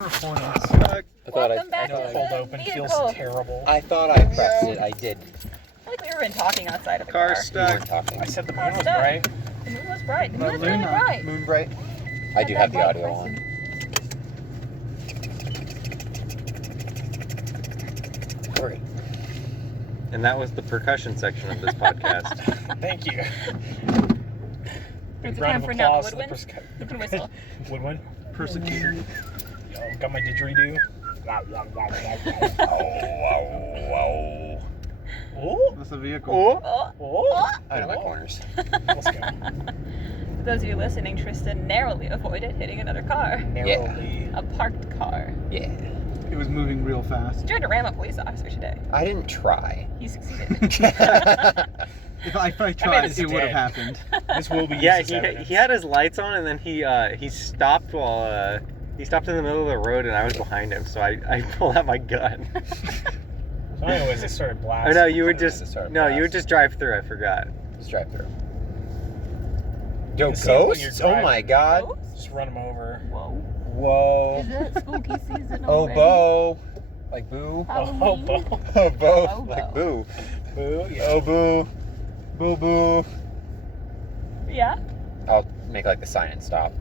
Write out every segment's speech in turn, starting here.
Recording. I thought Welcome I back know to cold the open vehicle. feels terrible. I thought I pressed it. I did. I feel like we've been talking outside of the Car car. You stuck. weren't talking. I said the Car moon was stuck. bright. The moon was bright. The The moon was really Luna. bright. Moon bright. I do have the That audio bright on. Great. And that was the percussion section of this podcast. Thank you. It's Round time of for now applause the to the woodwind. You can whistle. Woodwind. Persecutor. Yo, got my didgeridoo. Oh. Oh, That's a vehicle. Oh. oh. I know my corners. Let's go. For those of you listening, Tristan narrowly avoided hitting another car. Narrowly. A parked car. Yeah. It was moving real fast. He tried to ram a police officer today. I didn't try. He succeeded. If I tried, it's it would have dead. happened. This will be used Yeah, as evidence. he had his lights on, and then he stopped while he stopped in the middle of the road, and I was behind him, so I pulled out my gun. So anyways, it started I blasting. know you would It just started you would blasting. just drive through. I forgot. Let's drive through. Yo, can see it when you're ghosts? Oh my driving. god. Just run them over. Whoa. Whoa. Is it spooky season Oh, already? Bo. Like boo. Oh, Halloween? bo. Oh, Bo. Oh, Like Bo. boo. Boo. Yeah. Oh, boo. Boo, boo. Yeah? I'll make like the sign and stop.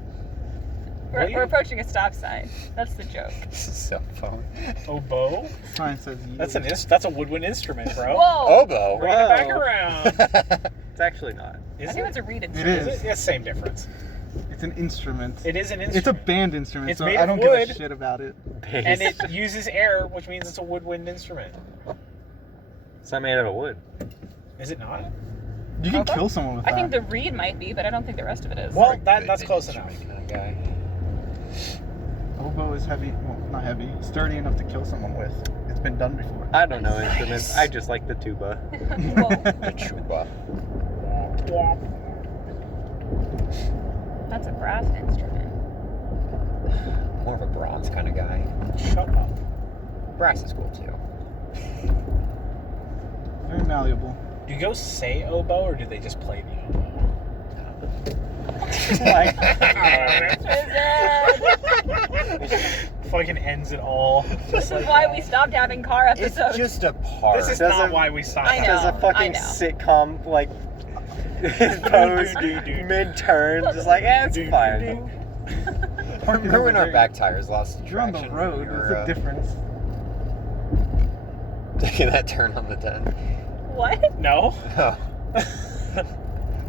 We're approaching a stop sign. That's the joke. This is so fun. Oh, bo. Sign says you. That's a woodwind instrument, bro. Whoa! Oboe. Bring it back Whoa. around. It's actually not. Is I think it? it's a reed It instrument. is. Yeah, same difference. It's an instrument. It is an instrument. It's a band instrument, It's so made I of don't give wood. a shit about it. Base. And it uses air, which means it's a woodwind instrument. It's not made out of wood. Is it not? You can Okay. kill someone with I that. think the reed might be, but I don't think the rest of it is. Well, that's close enough. Kind of guy. Oboe is heavy. Well, not heavy. Sturdy enough to kill someone with. It's been done before. I don't know instruments. I just like the tuba. Whoa. The chuba. That's a brass instrument. More of a bronze kind of guy. Shut up. Brass is cool too. Very malleable. Do ghosts say oboe, or do they just play the oboe? Fucking ends it all. This is why we stopped having car It's episodes. just a part. This is Doesn't- not why we stopped. I know. There's a fucking know. sitcom like pose mid-turn, just like it's fine. Remember when our back tires lost You're on the traction? road. We There's were, a difference. taking that turn on the 10. What? No. Oh.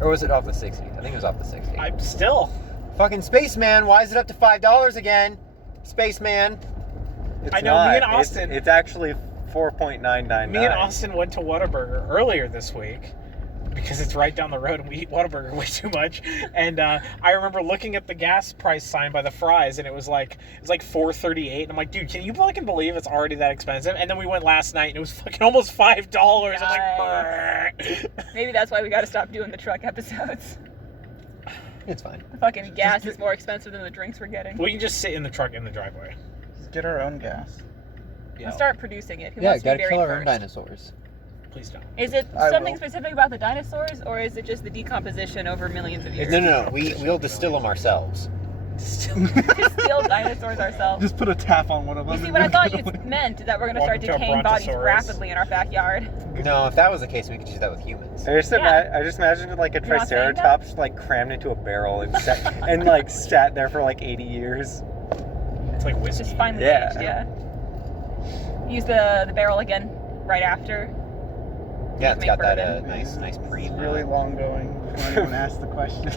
Or was it off the 60? I think it was off the 60. I'm still. Fucking Spaceman, why is it up to $5 again? Spaceman. It's I know, me and not. Austin- It's actually 4.999. Me and Austin went to Whataburger earlier this week because it's right down the road and we eat Whataburger way too much. And I remember looking at the gas price sign by the fries and it was like $4.38. And I'm like, dude, can you fucking believe it's already that expensive? And then we went last night and it was fucking almost $5. I'm like, brr. Maybe that's why we gotta stop doing the truck episodes. It's fine. The fucking gas is more expensive than the drinks we're getting. We can just sit in the truck in the driveway. Just get our own gas. Let's start producing it. Who Yeah, wants to be gotta buried kill our own first? dinosaurs. Please don't. Is it I something will. specific about the dinosaurs, or is it just the decomposition over millions of years? No. We'll distill them ourselves. Distill dinosaurs ourselves. Just put a tap on one of them. You see and what I then thought get you away. meant? That we're gonna start Welcome to a decaying bodies brontosaurus. rapidly in our backyard. No, if that was the case, we could do that with humans. I just, Yeah. I just imagined like a You're not saying that? triceratops like crammed into a barrel and sat there for like 80 years. It's like whiskey. Just finally Yeah. aged, yeah. Use the barrel again right after. Yeah, it's Make got that bourbon. nice cream. It's really long going. You don't even ask the question.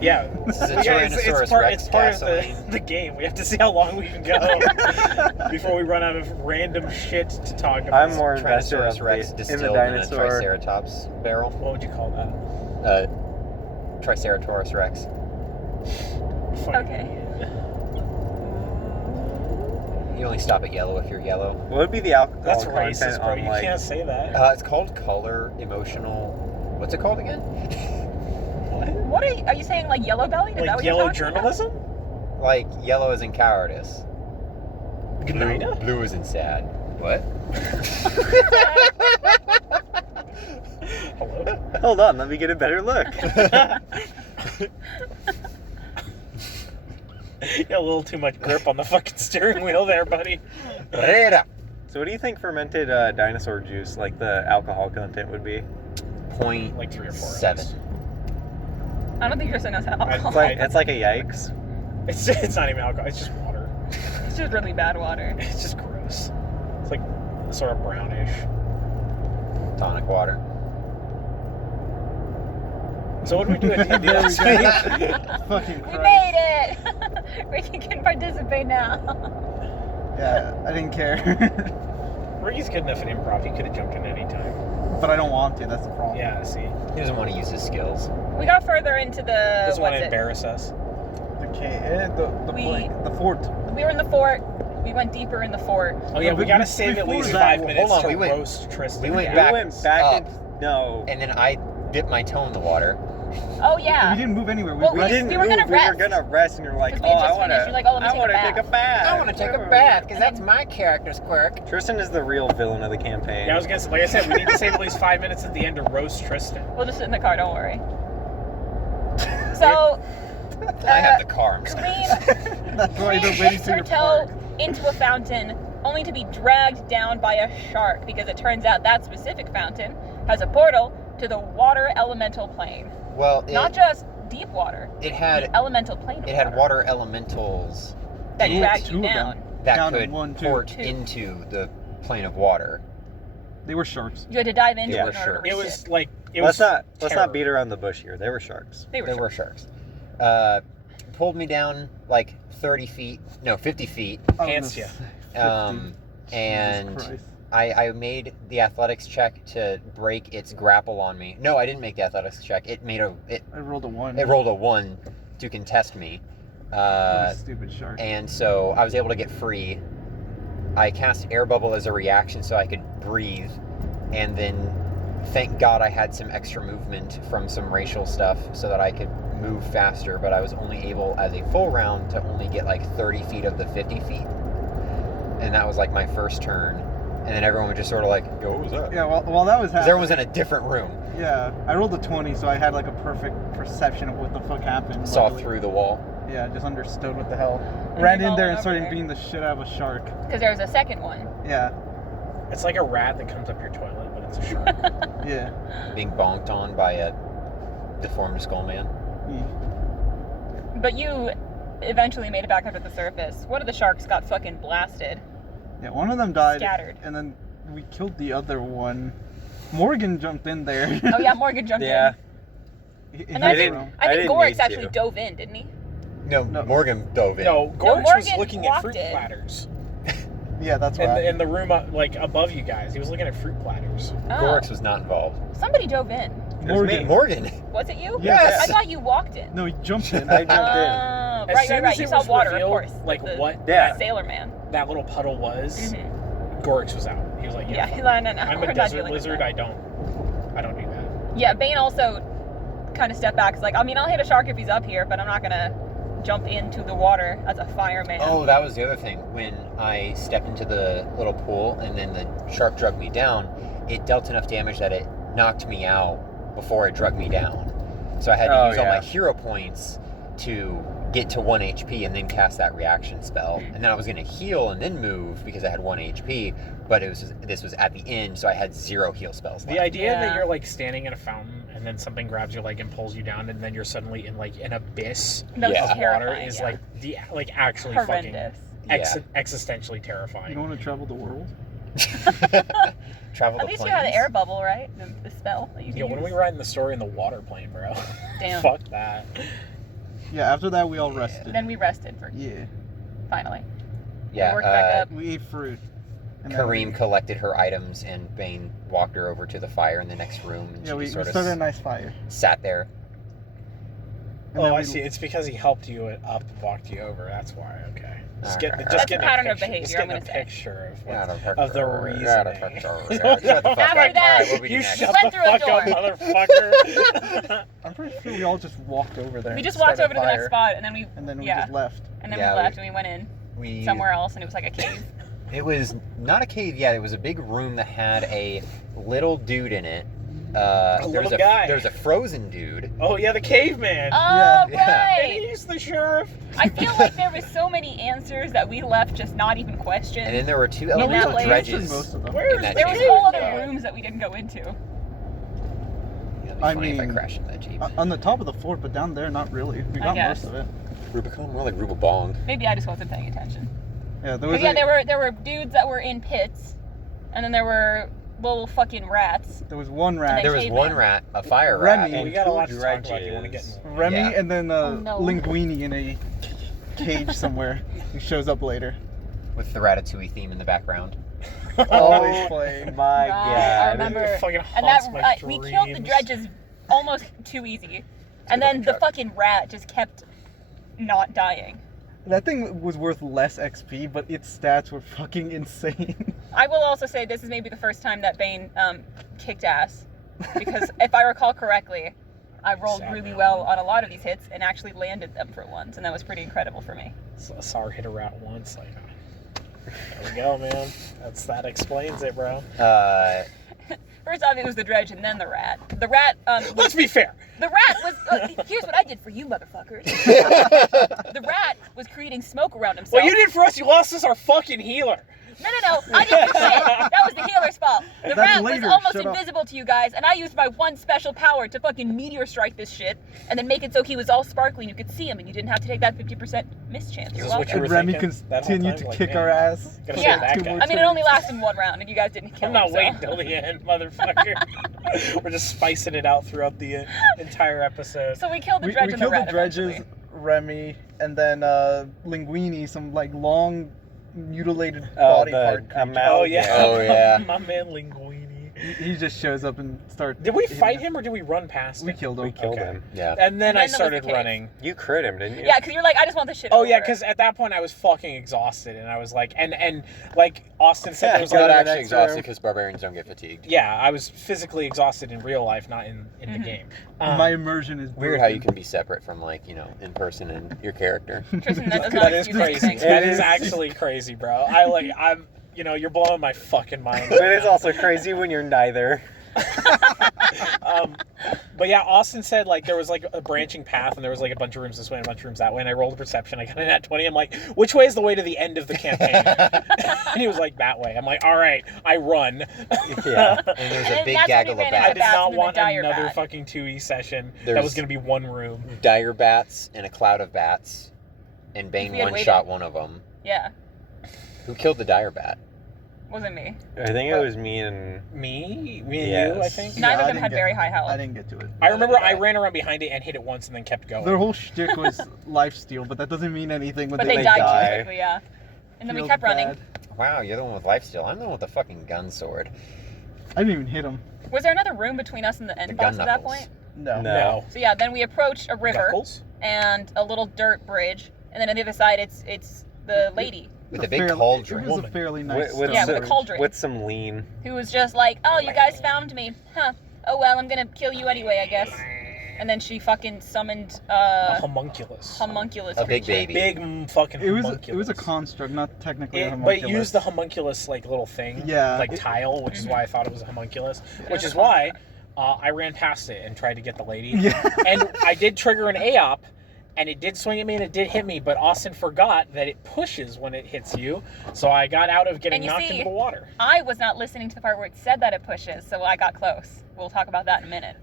Yeah. This is a Yeah, Tyrannosaurus part Rex of gasoline. the game. We have to see how long we can go before we run out of random shit to talk about. I'm more invested Tyrannosaurus Rex in the distilled in a dinosaur. Triceratops barrel. What would you call that? Triceratops Rex. Fucking Okay. idiot. You only stop at yellow if you're yellow. What would be the alcohol That's content racist, bro. on You like? can't say that. It's called color emotional. What's it called again? What are you saying? Like yellow belly? Is that Like what yellow you're talking journalism? Like yellow is in cowardice. Good night. Blue is in sad. What? Hello. Hold on, let me get a better look. You got a little too much grip on the fucking steering wheel there, buddy. Reda. So what do you think fermented dinosaur juice, like the alcohol content, would be? Point Like 3 or 4. at 7. least. I don't think Kristen knows how. It's like a yikes. It's not even alcohol. It's just water. It's just really bad water. It's just gross. It's like sort of brownish. Tonic water. So what do we do at D&D last week? Fucking We Christ. made it! Ricky can participate now. Yeah, I didn't care. Ricky's good enough at improv. He could have jumped in any time. But I don't want to, that's the problem. Yeah, see. He doesn't want to use his skills. We got further into the. Doesn't want what's to it? embarrass us. Okay, the fort. We were in the fort. We went deeper in the fort. Oh yeah, we but gotta save at before least that, 5 hold minutes on, to we went- roast Tristan. we went Yeah. back We went back up. no. And then I dipped my toe in the water. Oh We yeah. didn't move anywhere. Well, We we didn't were move. gonna We were rest. gonna rest, and you're like, 'Cause oh, we had I just wanna, finished. You're like, oh, let me I take a wanna bath. take a bath. I want to take a bath because that's my character's quirk. Tristan is the real villain of the campaign. Yeah, I was gonna say, like I said, we need to save at least 5 minutes at the end to roast Tristan. We'll just sit in the car. Don't worry. So. I have the car. I'm sorry. Kareem That's why the dips waiting to her your toe park. into a fountain, only to be dragged down by a shark because it turns out that specific fountain has a portal to the water elemental plane. Well, Not just deep water, it had the elemental plane of it had water elementals that Ooh, dragged two you of them. down. that Down to could 1, 2. port 2. into the plane of water. They were sharks. You had to dive into Yeah, it in order sure. to reach It was it. like it Let's was. not terror. beat around the bush here. They were sharks. They were There were sharks. sharks. Pulled me down like 30 feet, no, 50 feet. Pants ya. And I made the athletics check to break its grapple on me. No, I didn't make the athletics check. It rolled a 1. rolled a 1 to contest me. Stupid shark. And so I was able to get free. I cast air bubble as a reaction so I could breathe, and then thank God I had some extra movement from some racial stuff so that I could move faster, but I was only able as a full round to only get like 30 feet of the 50 feet. And that was like my first turn. And then everyone was just sort of like, yo, what was that? Yeah, while that was Because happening. everyone was in a different room. Yeah, I rolled a 20, so I had like a perfect perception of what the fuck happened. Saw luckily. through the wall. Yeah, just understood what the hell. And Ran you're in there falling and started over. beating the shit out of a shark. Because there was a second one. Yeah, It's like a rat that comes up your toilet, but it's a shark. yeah. Being bonked on by a deformed skull man. But you eventually made it back up to the surface. One of the sharks got fucking blasted. Yeah, one of them died. Scattered. And then we killed the other one. Morgan jumped in there. Oh yeah, Morgan jumped Yeah. in. And I I didn't- think, I didn't Gorix need actually to. dove in, didn't he? No, No. Morgan dove in. No, Gorge was Morgan looking at walked fruit in. platters Yeah, that's in why. the room like above you guys. He was looking at fruit platters. Oh. Gorix was not involved. Somebody dove in. It was me. Morgan. Was it you? Yes. I thought you walked in. No, he jumped in. I jumped in. Oh, As soon right. as You it saw was water, revealed, of course. like the what Yeah. Sailor Man. that little puddle was, Mm-hmm. Gorix was out. He was like, Yeah, fuck he's it. like, no, I'm we're a not desert dealing with lizard. that. I don't do that. Yeah, Bane also kind of stepped back. He's like, I mean, I'll hit a shark if he's up here, but I'm not gonna jump into the water as a fireman. Oh, that was the other thing. When I stepped into the little pool and then the shark dragged me down, it dealt enough damage that it knocked me out before it dragged me down. So I had to Oh, use all yeah. my hero points to get to 1 HP and then cast that reaction spell. And then I was going to heal and then move because I had 1 HP, but this was at the end, so I had 0 heal spells left. The idea that Yeah. you're like standing in a fountain and then something grabs your leg and pulls you down, and then you're suddenly in like an abyss That was Yeah. of water terrifying, is yeah. like actually horrendous. fucking existentially terrifying. You don't want to travel the world? Travel At the least planes. you had the air bubble, right? The spell that you Yeah, can when are we use. writing the story in the water plane, bro? Damn. Fuck that. Yeah, after that we all rested. Then we rested for Yeah. finally. Yeah, worked back up. We ate fruit. And then Kareem collected her items and Bane walked her over to the fire in the next room. And Yeah, she we just sort started a of nice fire. sat there. And Oh, then I we- see. It's because he helped you up and walked you over. That's why. Okay. Just Okay. get, That's just a getting pattern a of picture, behavior, just I'm getting a gonna say. picture of, Yeah, of the reasoning. Shut the fuck up. After that, Alright, what we do you next? shut Shut the through a fuck up, door. motherfucker. I'm pretty sure we all just walked over there. We and just walked started over to the a next fire, spot, and then we And then we yeah. just left. and then Yeah, we left and we went in We somewhere else, and it was like a cave. It was not a cave. Yeah, it was a big room that had a little dude in it little guy. There was a frozen dude. Oh yeah, the caveman. Oh, Yeah. And right. he's the sheriff. I feel like there was so many answers that we left just not even questioned. And then there were two that elemental place. dredges. Most of them. Where's that the there was Jeep. whole other caveman? rooms that we didn't go into. It'd be I funny if I mean, crashed in that Jeep. On the top of the fort, but down there, not really. We got guess. most of it. Rubicon? More like Rubabong. Maybe I just wasn't paying attention. Yeah, there But was. yeah, there were dudes that were in pits, and then there were little fucking rats. There was one And rat. There was caveman. one rat, a fire Remy. rat. We And got a two lot to talk about. You want to get dredges. in? Remy Yeah. and then Oh, no. Linguini in a cage somewhere. Who shows up later. With the Ratatouille theme in the background. Always playing. My Right, God. I remember. It fucking And that haunts my we killed the dreams. dredges almost too easy, and then the truck. fucking rat just kept not dying. That thing was worth less XP, but its stats were fucking insane. I will also say this is maybe the first time that Bane kicked ass, because if I recall correctly, I rolled Sad really man. well on a lot of these hits and actually landed them for once, and that was pretty incredible for me. So I saw her hit a rat once. Like, there we go, man. That explains it, bro. First off, it was the dredge and then the rat. The rat, Let's be fair. the rat was. Here's what I did for you, motherfuckers. The rat was creating smoke around himself. What you did for us, you lost us our fucking healer. No. I didn't do shit. That was the healer's fault. The That's rat was later, almost shut up. invisible to you guys, and I used my one special power to fucking meteor strike this shit, and then make it so he was all sparkly and you could see him, and you didn't have to take that 50% miss chance. Is You're this what welcome. you And were Remy thinking that whole continued time? to Like, kick man, our ass. gotta for say Yeah. that two guy. more I mean, it only turns. lasted one round, and you guys didn't kill I'm not him, waiting so. till the end, motherfucker. We're just spicing it out throughout the entire episode. So we killed the We dredge and the killed rat the dredges, eventually. Remy, and then Linguini, some like long mutilated Oh, body the part. creature. amal- Oh yeah. Oh, yeah. My man Linguini. He just shows up and starts. Did we hitting fight us. him or did we run past him? We killed him. We killed Okay. him. Yeah. And then And I then there was started the cave. running. You crit him, didn't you? Yeah, because you're like, I just want this shit Oh over. yeah, because at that point I was fucking exhausted, and I was like, and like Austin said, Yeah, there was Not go to like, the actually next exhausted room. because barbarians don't get fatigued. yeah, I was physically exhausted in real life, not in the Mhm. game. My immersion is Weird how you broken. can be separate from like, in person and your character. Tristan, that does That not is excuse crazy. anything. That It is is. actually crazy, bro. I'm, you're blowing my fucking mind. But it's also crazy when you're neither. But yeah, Austin said like there was like a branching path and there was like a bunch of rooms this way and a bunch of rooms that way. And I rolled a perception. I got a nat 20. I'm like, which way is the way to the end of the campaign? And he was like, that way. I'm like, all right, I run. Yeah. And there's a And big that's when gaggle we of ran I into did bats. not Bathroom want and dire another bat. fucking 2E session that There's- was going to be one room. Dire bats and a cloud of bats. And Bane We had one-shot one of them. Yeah, Who killed the dire bat? wasn't me. I think it was me and Me and you, Yes. I think. Yeah, Neither I of them didn't had get- very high health. I didn't get to it. I remember I Yeah. ran around behind it and hit it once and then kept going. Their whole shtick was lifesteal, but that doesn't mean anything when But they they died die. too quickly, yeah. And then we Feels kept running. bad. Wow, you're the one with lifesteal. I'm the one with the fucking gun sword. I didn't even hit him. Was there another room between us and the end The boss gun at that knuckles. point? No. No. So yeah, then we approached a river Knuckles? and a little dirt bridge, and then on the other side it's the lady With It a big was cauldron. It was a Woman. fairly nice. with, Yeah, with a some, cauldron. with some lean. who was just like, "Oh, you guys found me, huh? Oh well, I'm gonna kill you anyway, I guess." And then she fucking summoned A homunculus. homunculus. A big creature. baby. Big fucking It was homunculus. a construct, not technically a But homunculus. it used the homunculus like little thing, Yeah. like tile, which is why I thought it was a homunculus. It Which was is a why I ran past it and tried to get the lady. Yeah. And I did trigger an AOP, and it did swing at me and it did hit me. But Austin forgot that it pushes when it hits you, so I got out of getting And you knocked see- into the water. I was not listening to the part where it said that it pushes, so I got close. We'll talk about that in a minute.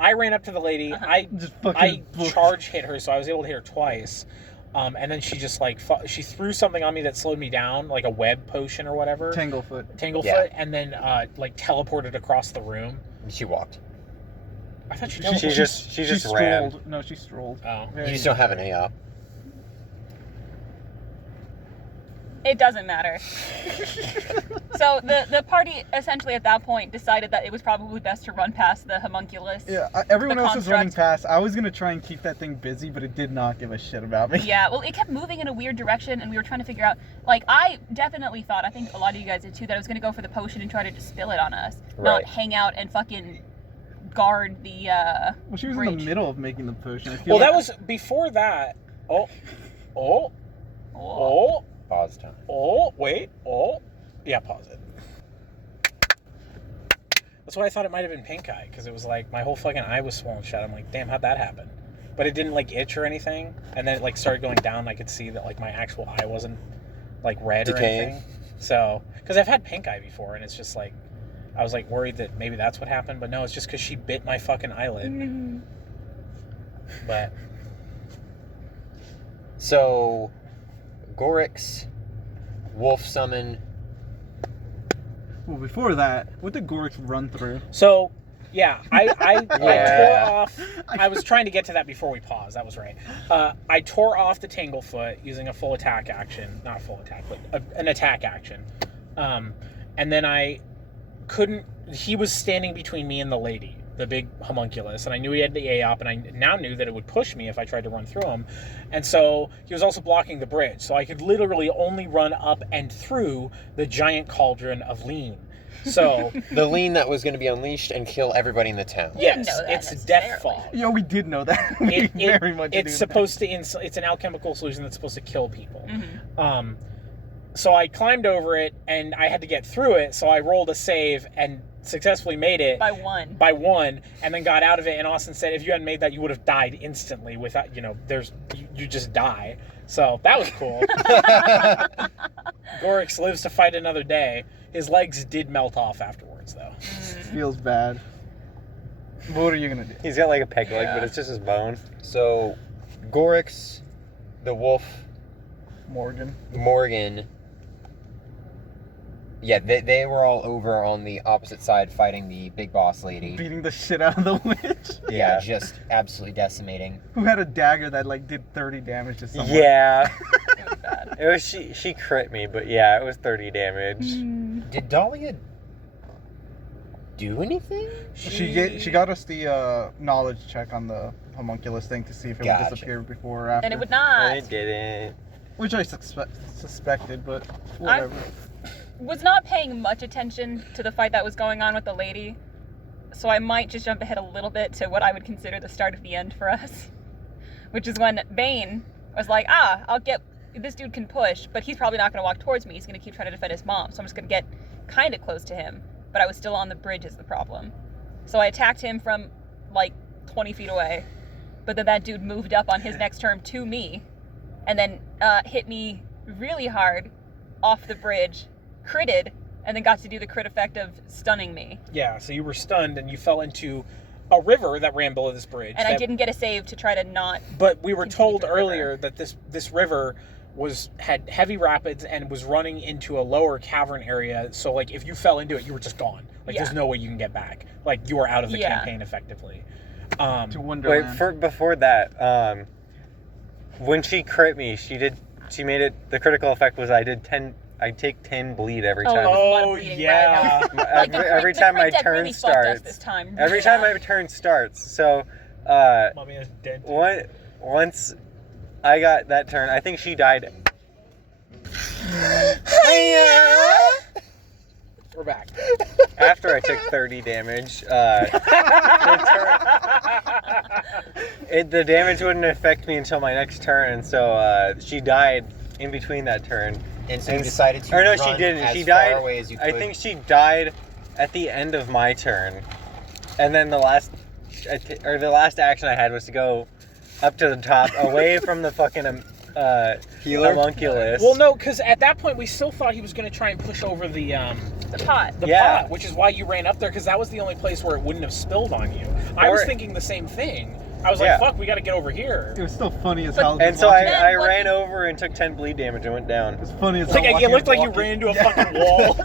I ran up to the lady. Uh-huh. Just I fucking booked. charge hit her, so I was able to hit her twice. And then she just like she threw something on me that slowed me down, like a web potion or whatever, Tanglefoot. Tanglefoot, Yeah. and then like teleported across the room. She walked. I thought she She teleported. just ran. strolled. No, she strolled. Oh. Very You just don't have an AOP. It doesn't matter. So the party essentially at that point decided that it was probably best to run past the homunculus. Yeah, everyone The else was running construct. past. I was gonna try and keep that thing busy, but it did not give a shit about me. Yeah, well, it kept moving in a weird direction, and we were trying to figure out. Like, I definitely thought, I think a lot of you guys did too, that I was gonna go for the potion and try to just spill it on us, not Right. hang out and fucking guard the. Well, she was in bridge. the middle of making the potion. I feel Well, that like- was before that. Oh, oh, oh, Pause time. oh, wait, oh. Yeah, pause it. That's why I thought it might have been pink eye, because it was like my whole fucking eye was swollen shut. I'm like, damn, how'd that happen? But it didn't like itch or anything. And then it like started going down. And I could see that like my actual eye wasn't like red Decaying. or anything. So, because I've had pink eye before, and it's just like, I was like worried that maybe that's what happened. But no, it's just because she bit my fucking eyelid. But So, Gorix, wolf summon. Well, before that, what did Gorix run through? so. Yeah, I Yeah. tore off. I was trying to get to that before we paused. That was right. I tore off the Tanglefoot using a full attack action. Not a full attack, but an attack action. And then I couldn't... He was standing between me and the lady, the big homunculus. And I knew he had the A up, and I now knew that it would push me if I tried to run through him. And so he was also blocking the bridge. So I could literally only run up and through the giant cauldron of lean. So... The lean that was going to be unleashed and kill everybody in the town. didn't Yes, know that it's necessarily. Deathfall. Yo, we did know that. We very much It's did. supposed to. It's an alchemical solution that's supposed to kill people. Mm-hmm. So I climbed over it, and I had to get through it. So I rolled a save and successfully made it By one. by one, and then got out of it. And Austin said, if you hadn't made that, you would have died instantly. Without, you just die. So that was cool. Gorix lives to fight another day. His legs did melt off afterwards, though. Feels bad. What are you gonna do? He's got like a peg leg, Yeah. but it's just his bone. So, Gorix, the wolf, Morgan. Morgan. Yeah, they were all over on the opposite side fighting the big boss lady. Beating the shit out of the witch. Yeah, just absolutely decimating. Who had a dagger that like did 30 damage to someone. Yeah. It was bad. It was she crit me, but yeah, it was 30 damage. Did Dahlia do anything? She got us the knowledge check on the homunculus thing to see if it Gotcha. would disappear before or after. And it would not. It didn't. Which I suspected, but whatever. Was not paying much attention to the fight that was going on with the lady, so I might just jump ahead a little bit to what I would consider the start of the end for us, which is when Bane was like, I'll get, this dude can push, but he's probably not going to walk towards me, he's going to keep trying to defend his mom, so I'm just going to get kind of close to him, but I was still on the bridge is the problem. So I attacked him from like 20 feet away, but then that dude moved up on his next turn to me, and then hit me really hard off the bridge, critted, and then got to do the crit effect of stunning me. Yeah, so you were stunned, and you fell into a river that ran below this bridge. And I didn't get a save to try to not... But we were continue told the river. earlier that this river had heavy rapids and was running into a lower cavern area. So like if you fell into it, you were just gone. Like there's no way you can get back. Like you were out of the campaign effectively. To Wait, Wonderland. before that, when she crit me, she made it, the critical effect was I take 10 bleed every time. there's a lot of Oh, bleeding yeah. right now. Like, every the time crit my deck turn really fucked us starts. this time. Every time my turn starts. So, Mommy is dead. once I got that turn, I think she died. We're back. After I took 30 damage, the damage wouldn't affect me until my next turn, so she died in between that turn. And so you decided to Or no, run she didn't. as She far died. away as you could. I think she died at the end of my turn, and then the last action I had was to go up to the top, away from the fucking Healer? homunculus. Well, no, because at that point we still thought he was going to try and push over the pot. pot, which is why you ran up there, because that was the only place where it wouldn't have spilled on you. I was thinking the same thing. I was like, fuck, we got to get over here. It was still funny as But- hell. And so watching- Then I what ran he- over and took 10 bleed damage and went down. It was funny as It's like hell. it looked like you watching ran him into a walk fucking wall.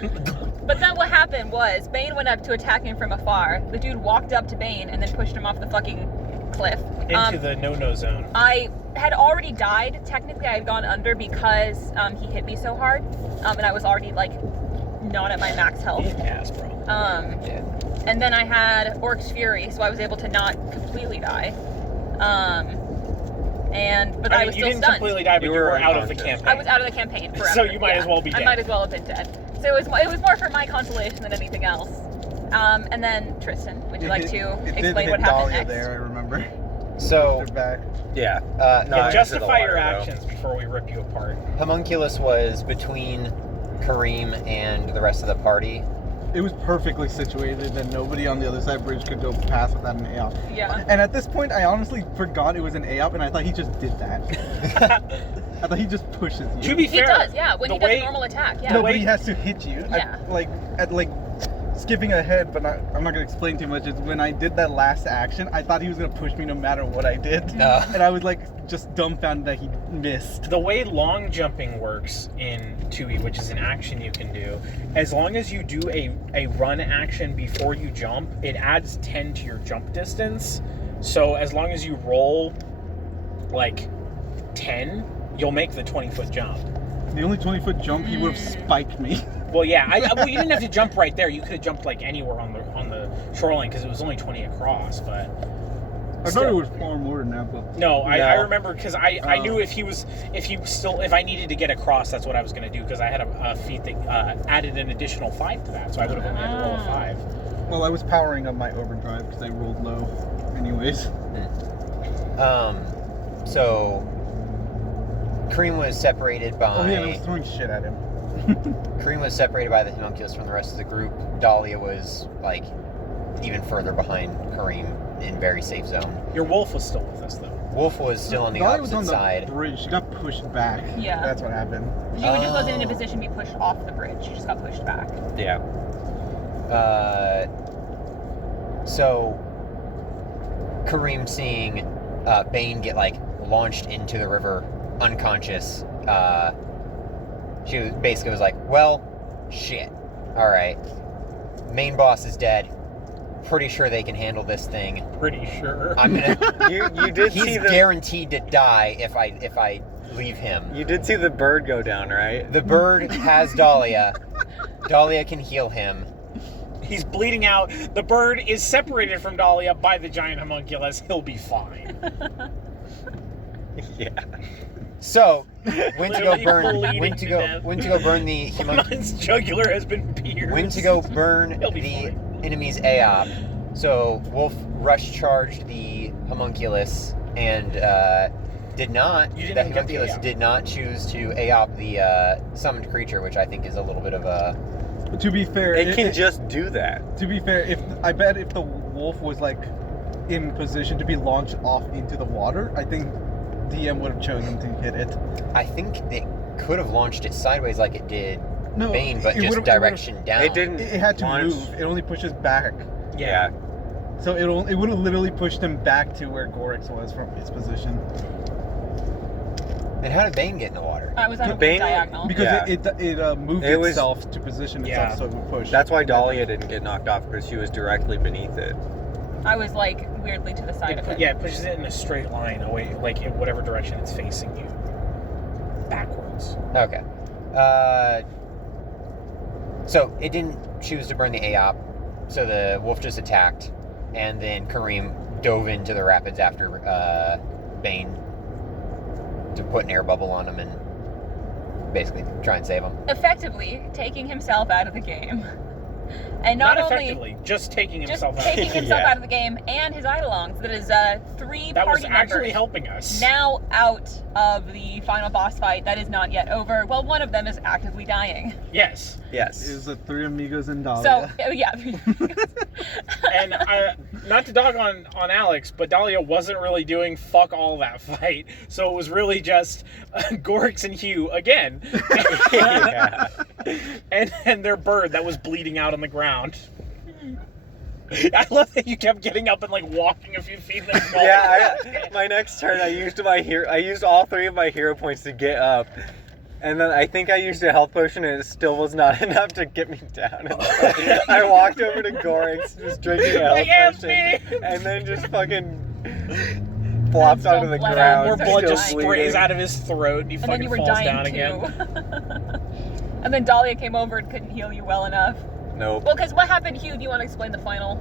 It's like, But then what happened was Bane went up to attack him from afar. The dude walked up to Bane and then pushed him off the fucking cliff. into the no-no zone. I had already died. Technically, I had gone under because he hit me so hard, and I was already like not at my max health. Yes, bro. And then I had Orc's Fury, so I was able to not completely die. But I I mean, was you still didn't stunned. completely die, but You you were were out of the unconscious. campaign. I was out of the campaign forever. So you might as well be I dead. might as well have been dead. So it was more for my consolation than anything else. And then Tristan, would you It like did- to it did explain hit what happened Dahlia next? there, I remember. So, They're back. Yeah. no, Yeah, into justify the your water, though. actions before we rip you apart. Homunculus was between Kareem and the rest of the party. it was perfectly situated, and nobody on the other side bridge could go past without an AOP. Yeah. And at this point, I honestly forgot it was an AOP, and I thought he just did that. I thought he just pushes you. To be He fair, does, yeah. When the he does way- a normal attack, yeah. No, but he has to hit you. Yeah. Skipping ahead, but I'm not gonna explain too much. Is when I did that last action, I thought he was gonna push me no matter what I did, and I was like just dumbfounded that he missed. The way long jumping works in 2E, which is an action you can do, as long as you do a run action before you jump, it adds 10 to your jump distance. So as long as you roll like 10, you'll make the 20-foot jump. The only 20-foot jump, he would have spiked me. Well, yeah, well, you didn't have to jump right there. You could have jumped like anywhere on the shoreline because it was only 20 across. But I thought it was far more than that, but no, I No. remember because I knew if I needed to get across, that's what I was going to do because I had a feat that added an additional 5 to that, so I would have only had to roll a 5. well, I was powering up my overdrive because I rolled low, anyways. So Kareem was separated by. Oh yeah, I was throwing shit at him. Kareem was separated by the homunculus from the rest of the group. Dahlia was like even further behind Kareem in very safe zone. Your wolf was still with us though. Wolf was still on the Dahlia was opposite on side. the bridge. She got pushed back. Yeah. That's what happened. She just wasn't in a Oh. position to be pushed off the bridge. She just got pushed back. Yeah. So Kareem seeing Bane get like launched into the river unconscious, she was like, well, shit. All right, main boss is dead. Pretty sure they can handle this thing. Pretty sure. I'm gonna. You did see He's the guaranteed to die if I leave him. you did see the bird go down, right? The bird has Dahlia. Dahlia can heal him. He's bleeding out. The bird is separated from Dahlia by the giant homunculus. He'll be fine. Yeah. So, when to go Literally burn? bleeding When to to go? death. When to go burn the homunculus? Mine's jugular has been pierced. When to go burn He'll be the fine. enemy's AOP. So Wolf rush charged the homunculus and did not. You didn't The even get the homunculus AOP. did not choose to AOP the summoned creature, which I think is a little bit of a. But to be fair, It can just do that. To be fair, if the wolf was like in position to be launched off into the water, I think DM would have chosen to hit it. I think it could have launched it sideways like it did No, Bane, but it just would've- direction down. It didn't. It had to launch- move. It only pushes back. Yeah. So it would have literally pushed him back to where Gorix was from his position. And how did Bane get in the water? I was on a Bane- diagonal. Because Yeah. it moved It was- itself to position itself Yeah. so it would push. That's why Dahlia didn't get knocked off, because she was directly beneath it. I was like weirdly to the side of it. Yeah, it pushes it in a straight line away, like in whatever direction it's facing you. Backwards. Okay. So it didn't choose to burn the AOP, so the wolf just attacked, and then Kareem dove into the rapids after Bane to put an air bubble on him and basically try and save him. Effectively taking himself out of the game. And not only effectively, just taking just himself out. taking himself Yeah. out of the game and his Eidolons. That is three That was party actually members helping us. now out of the final boss fight that is not yet over. Well, one of them is actively dying. Yes. Yes. It was the three amigos and Dahlia. So, yeah. And not to dog on Alex, but Dahlia wasn't really doing fuck all that fight. So it was really just Gorix and Hugh again. Yeah. and their bird that was bleeding out on the ground. I love that you kept getting up and like walking a few feet and then falling. Yeah, my next turn, I used all 3 of my hero points to get up, and then I think I used a health potion, and it still was not enough to get me down. And so I walked over to Gorix, just drinking a health potion, and then just fucking flopped Still onto the blood ground. More Started blood dying. just sprays out of his throat and he And then fucking you were falls dying down too. again. And then Dahlia came over and couldn't heal you well enough. Nope. Well, because what happened, Hugh? Do you want to explain the final?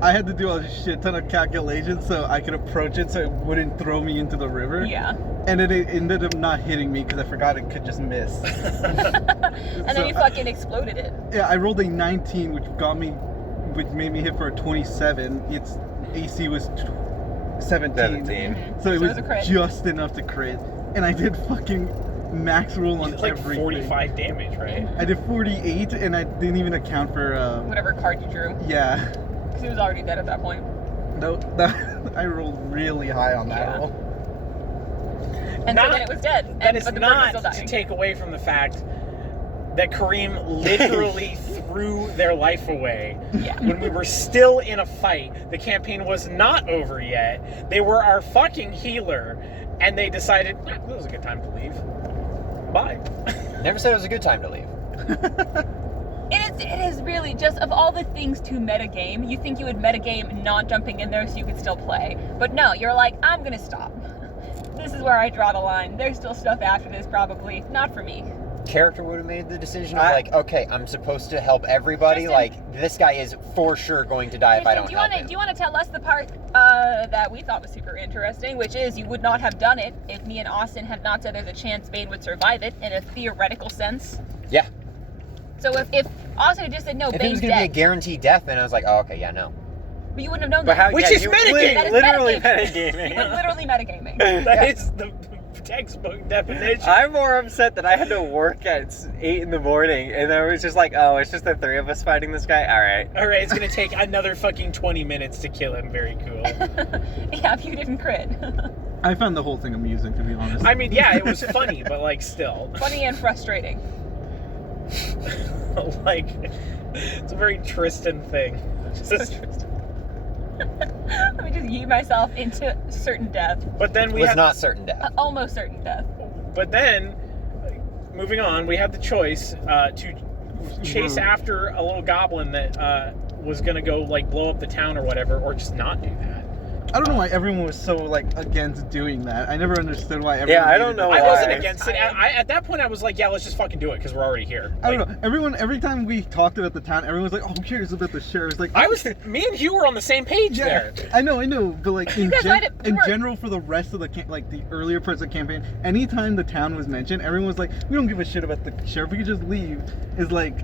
I had to do a shit ton of calculations so I could approach it so it wouldn't throw me into the river. Yeah. And then it ended up not hitting me because I forgot it could just miss. And then you fucking exploded it. Yeah, I rolled a 19, which made me hit for a 27. Its AC was 17. 17. So it So it was was a crit. just enough to crit. And I did fucking max roll You on did like everything. 45 damage, right? I did 48, and I didn't even account for. Whatever card you drew. Yeah. Because he was already dead at that point. No, I rolled really high on that Yeah. roll. And so then it was dead. That is but the bird was not still to dying. take away from the fact that Kareem literally threw their life away. Yeah. When we were still in a fight, the campaign was not over yet. They were our fucking healer, and they decided, this was a good time to leave. Bye. Never said it was a good time to leave. It is really just, of all the things to metagame, you think you would metagame not jumping in there so you could still play. But no, you're like, I'm gonna stop. This is where I draw the line. There's still stuff after this, probably. Not for me. Character would have made the decision of like, okay, I'm supposed to help everybody. Tristan- Like, this guy is for sure going to die if I don't help him. Do you want to tell us the part that we thought was super interesting, which is you would not have done it if me and Austin had not said there's a chance Bane would survive it in a theoretical sense? Yeah. So if Austin had just said no, If it Bane's was going to be a dead, guaranteed death, then I was like, oh, okay, yeah, no. but you wouldn't have known But that. how, Which yeah, is you metagaming. That is literally metagaming. metagaming. But literally metagaming. That is the textbook definition. I'm more upset that I had to work at 8 in the morning, and I was just like, oh, it's just the three of us fighting this guy? Alright. Alright, it's gonna take another fucking 20 minutes to kill him. Very cool. Yeah, if you didn't crit. I found the whole thing amusing, to be honest. I mean, yeah, it was funny, but like still. Funny and frustrating. Like, it's a very Tristan thing. Just- Let me just yeet myself into certain death. but then It we was had, not certain death. Almost certain death. but then, moving on, we had the choice to chase after a little goblin that was gonna go like blow up the town or whatever, or just not do that. I don't know why everyone was so like against doing that. I never understood why everyone. Yeah, I hated don't know it. I why. wasn't against it. At that point, I was like, yeah, let's just fucking do it because we're already here. I don't Like, know. Everyone, every time we talked about the town, everyone was like, "Oh, who cares about the sheriff?" It's like me and Hugh were on the same page Yeah, there. I know, but like in, guys might have- you in were- general, for the rest of the like the earlier parts of the campaign, anytime the town was mentioned, everyone was like, "We don't give a shit about the sheriff. We could just leave." Is like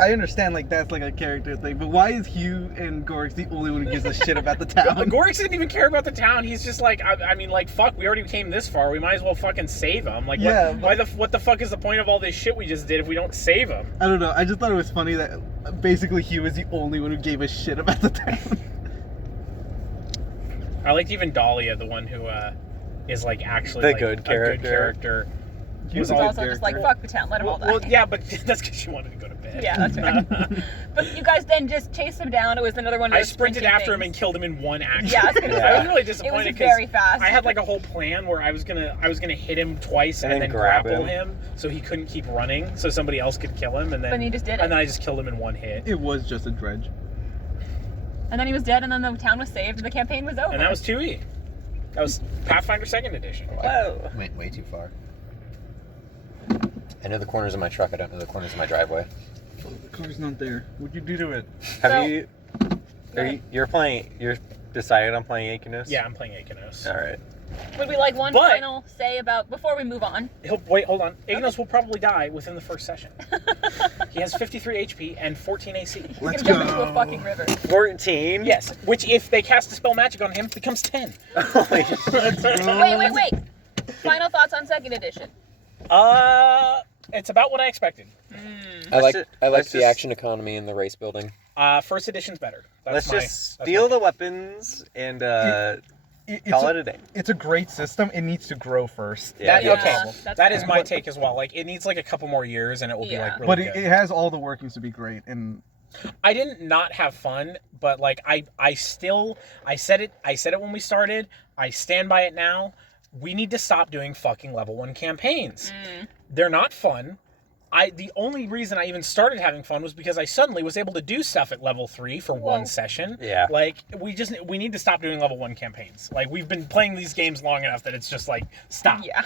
I understand like that's like a character thing, but why is Hugh and Gorix the only one who gives a shit about the town? Gorix didn't even care about the town. He's just like, I mean, like, fuck, we already came this far. We might as well fucking save him. Like, Yeah, what the fuck is the point of all this shit we just did if we don't save him? I don't know. I just thought it was funny that basically Hugh is the only one who gave a shit about the town. I liked even Dahlia, the one who is like actually The like, good a character. good character. Hugh It's was a also good just like, character. fuck the town, let them all die. Well, yeah, but that's because she wanted to go to bed. Yeah, that's right. But you guys then just chased him down. It was another one of I those sprinted sprinting after him and things. killed him in one action. Yeah, I was gonna I say. was really It disappointed was very fast. I had like a whole plan where I was gonna hit him twice And and then then grab grapple him. him so he couldn't keep running, so somebody else could kill him, and then But he just did it. and then I just killed him in one hit. It was just a dredge. And then he was dead, and then the town was saved, and the campaign was over. And that was 2E. That was Pathfinder 2nd Edition. Whoa. Went way too far. I know the corners of my truck. I don't know the corners of my driveway. Oh, the car's not there. What'd you do to it? Have So- you... You're decided on playing Akinos? Yeah, I'm playing Akanos. Alright. Would we like one But- final say about before we move on? Wait, hold on. Akanos will probably die within the first session. He has 53 HP and 14 AC. He's Let's gonna jump go. into a fucking river. 14? Yes, which if they cast a spell magic on him, becomes 10. Holy shit. Wait. Final thoughts on second edition. It's about what I expected. I like ju- I like let's the just- action economy and the race building. First edition's better. Let's just steal the weapons and call it a day. It's a great system. It needs to grow first. Yeah. Okay, that's that is fair. my take as well. Like, it needs like a couple more years, and it will be Yeah. like really But good. it has all the workings to be great, and I didn't not have fun, but like I said it when we started. I stand by it now. We need to stop doing fucking level 1 campaigns. They're not fun. The only reason I even started having fun was because I suddenly was able to do stuff at level 3 for one session. Yeah. Like we need to stop doing level 1 campaigns. Like we've been playing these games long enough that it's just like stop. Yeah.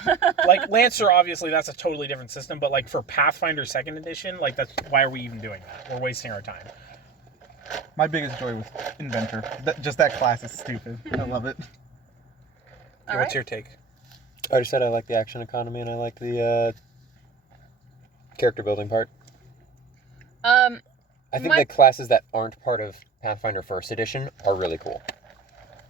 Like Lancer, obviously that's a totally different system, but like for Pathfinder 2nd edition, like that's why are we even doing that? We're wasting our time. my biggest joy was Inventor. Just that class is stupid. I love it. All What's right. your take? I already said I like the action economy and I like the character building part. Um, I think My- the classes that aren't part of Pathfinder First Edition are really cool.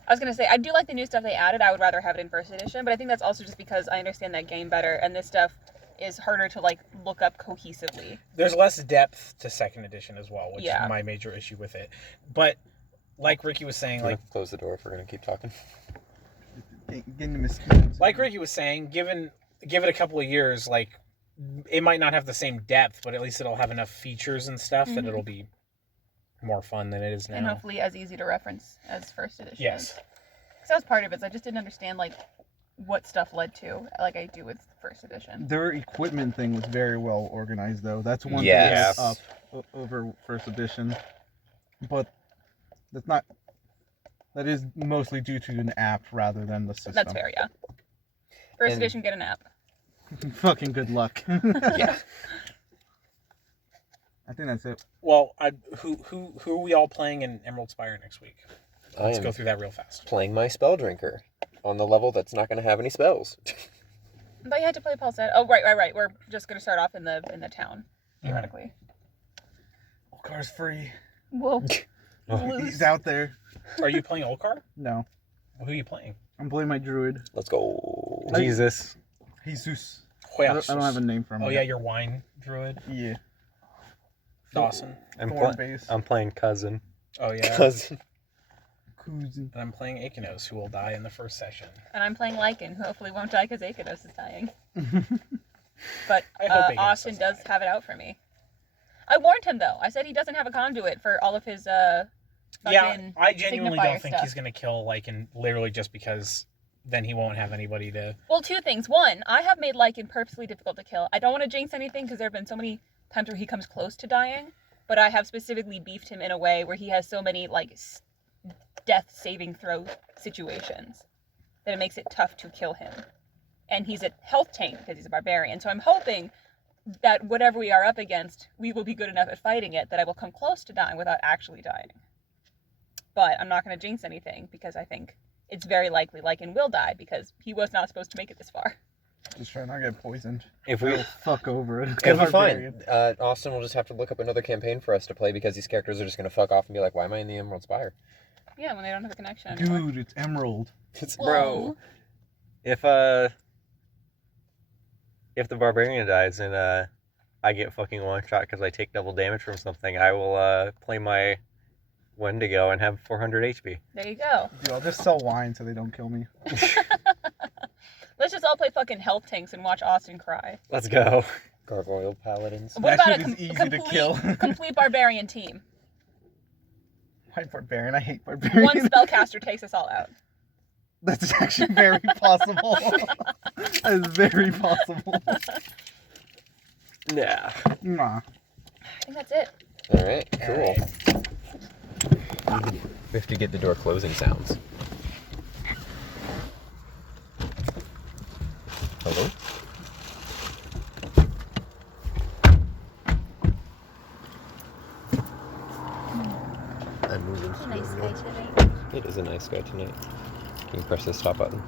I was gonna say, I do like the new stuff they added. I would rather have it in first edition, but I think that's also just because I understand that game better, and this stuff is harder to like look up cohesively. There's less depth to second edition as well, which Yeah. is my major issue with it. But like Ricky was saying, I'm like gonna close the door if we're gonna keep talking. Getting the mosquitoes. Ricky was saying, give it a couple of years, like it might not have the same depth, but at least it'll have enough features and stuff that it'll be more fun than it is now. And hopefully as easy to reference as first edition. Yes. Because that was part of it. So I just didn't understand like what stuff led to, like I do with first edition. Their equipment thing was very well organized, though. That's one Yes. thing that's up over first edition. But that's not. That is mostly due to an app rather than the system. That's fair, yeah. First And- edition, get an app. Fucking good luck. Yeah. I think that's it. Well, who are we all playing in Emerald Spire next week? I Let's am go through that real fast. playing my spell drinker on the level that's not gonna have any spells. I thought you had to play Paul's Dead. Oh, right. We're just gonna start off in the town, theoretically. Car's free. Whoa. He's out there. Are you playing Olkar? No, Who are you playing? I'm playing my druid. Let's go. Jesus. Jesus. Wait, I don't have a name for him. Oh yet. yeah, your wine druid, Yeah. Dawson. I'm playing cousin. Oh yeah, Cousin. Cousin. and I'm playing Akanos, who will die in the first session. And I'm playing Lycan, who hopefully won't die because Akados is dying. But I hope Akanos Austin doesn't does die. have it out for me. I warned him though. I said he doesn't have a conduit for all of his Yeah, fucking I genuinely signifier don't think stuff. he's gonna kill Lycan, literally just because then he won't have anybody to. Well, two things. One, I have made Lycan purposely difficult to kill. I don't want to jinx anything because there have been so many times where he comes close to dying, but I have specifically beefed him in a way where he has so many like death saving throw situations that it makes it tough to kill him. And he's a health tank because he's a barbarian. So I'm hoping that whatever we are up against, we will be good enough at fighting it that I will come close to dying without actually dying. But I'm not going to jinx anything because I think it's very likely Lycan will die because he was not supposed to make it this far. Just trying not to get poisoned. If we I'll fuck over it. It'll be fine. Austin will just have to look up another campaign for us to play because these characters are just gonna fuck off and be like, "Why am I in the Emerald Spire?" Yeah, when they don't have a connection anymore. Dude, it's Emerald. Bro. if the barbarian dies and I get fucking one shot because I take double damage from something, I will play my Wendigo and have 400 HP. There you go. Dude, I'll just sell wine so they don't kill me. Let's just all play fucking health tanks and watch Austin cry. Let's go. Gargoyle paladins. What That about shit is easy to kill. complete barbarian team? I barbarian. I hate barbarian. One spellcaster takes us all out. That's actually very possible. That is very possible. Yeah. Nah. I think that's it. All right, cool. We have to get the door closing sounds. Hello? I'm moving. Nice slowly. sky tonight. It is a nice sky tonight. Can you press the stop button?